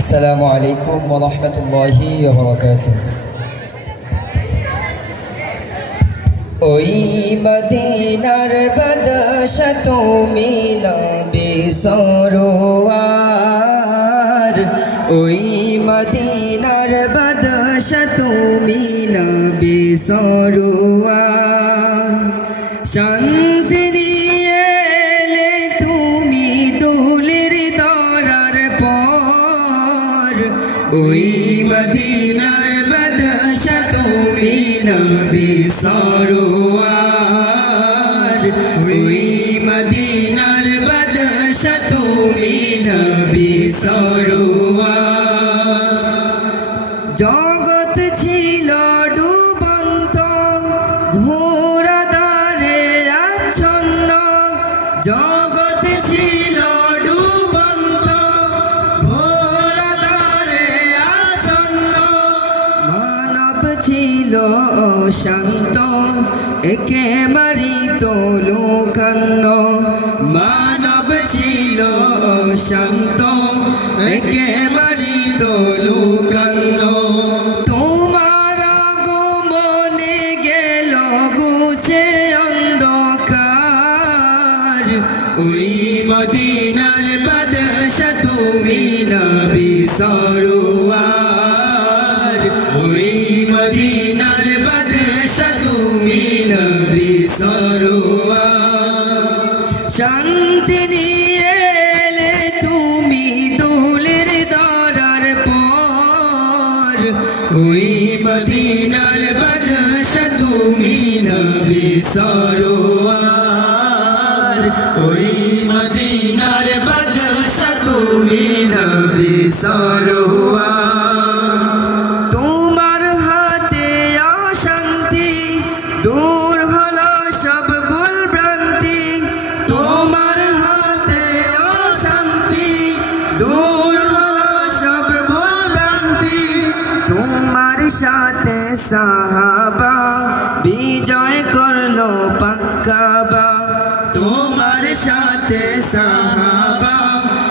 আসসালামু আলাইকুম ওয়া রাহমাতুল্লাহি ওয়া বারাকাতুহু। ওই মদিনার বাদশা তুমি নবী সরওয়ার, ওই মদিনার বাদশা তুমি নবী সরওয়ার। শান্তি নিয়ে এলে তুমি দুলের দরার পর, ওই মদিনার বাদশা তুমি নবী সরওয়ার, ওই মদিনার বাদশা তুমি নবী সরওয়ার। জগৎ ছিল ডুবন্ত ঘোরাদারে আচ্ছন্ন, জগৎ ছিল ডুবন্ত ঘোরাদারে আচ্ছন্ন। মানব ছিল শান্ত একে মারিত লোকান্ন, মানব ছিল শান্ত একে মারিত লোকান্ন। তোমার আগমনে গেল গুছে অন্ধকার, ওই মদিনার বাদশা তুমি নবী সরওয়ার, ওই মদিনার বাদশা তুমি নবী সরওয়ার। শান্তি নিয়ে এলে তুমি দুলের দরার পর, ওই মদিনার বাদশা তুমি নবী সরওয়ার, ওই মদিনার বাদশা তুমি নবী সরওয়ার। তোমার হাতে অশান্তি দূর হলো সব ভুল ভ্রান্তি, তোমার হাতে অশান্তি দূর হলো সব ভুল ভ্রান্তি। তোমার সাথে সাহাবা বিজয় করলো পাক্কাবা, তোমার সাথে সাহাবা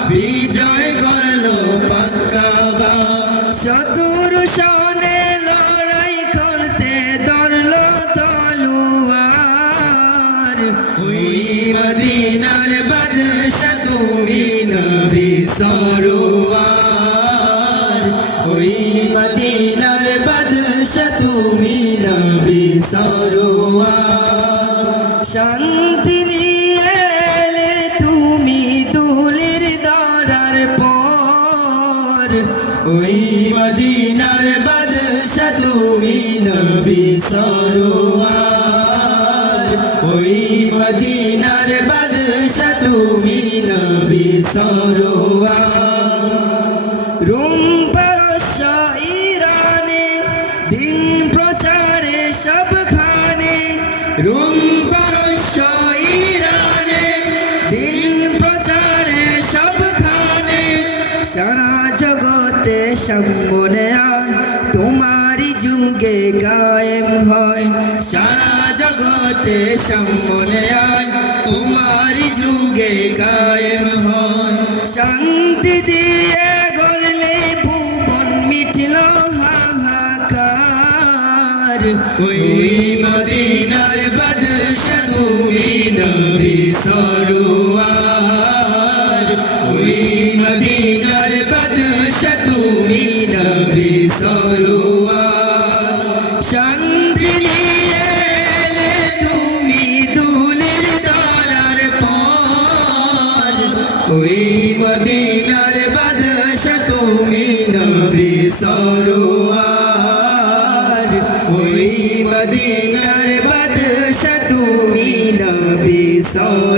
বিজয় করলো পাক্কাবা। শত্রুর সনে লড়াই করতে ধরলো তলোয়ার, ওই মদিনার বাদশা তুমি নবী সরওয়ার, ওই মদিনার বাদশা তুমি নবী সরওয়ার। শান্তি নিয়ে এলে তুমি দুলের দরার পর, ওই মদিনার বাদশা তুমি নবী সরওয়ার, ওই মদিনার বাদশা তুমি নবী সরওয়ার। রুম পারস্য ইরানে দিন প্রচারে সবখানে, রুম পারস্য ইরানে দিন প্রচারে সবখানে। সারা জগতে সামনে আয় তোমারি যুগে কায়েম হয়, সারা জগতে সামনে আয় তোমারি যুগে কায়েম হয়। শান্তি দিয়ে গড়লে ভুবন মিটল হাহাকার, ওই মদিনার বাদশা তুমি নবী সরওয়ার, ওই মদিনার বাদশা তুমি নবী সরওয়ার। শান্তি নিয়ে এলে তুমি দুলের দরার পর, ওই মদিনার বাদশা তুমি নবী সরওয়ার, ওই মদিনার বাদশা তুমি নবী সরওয়ার।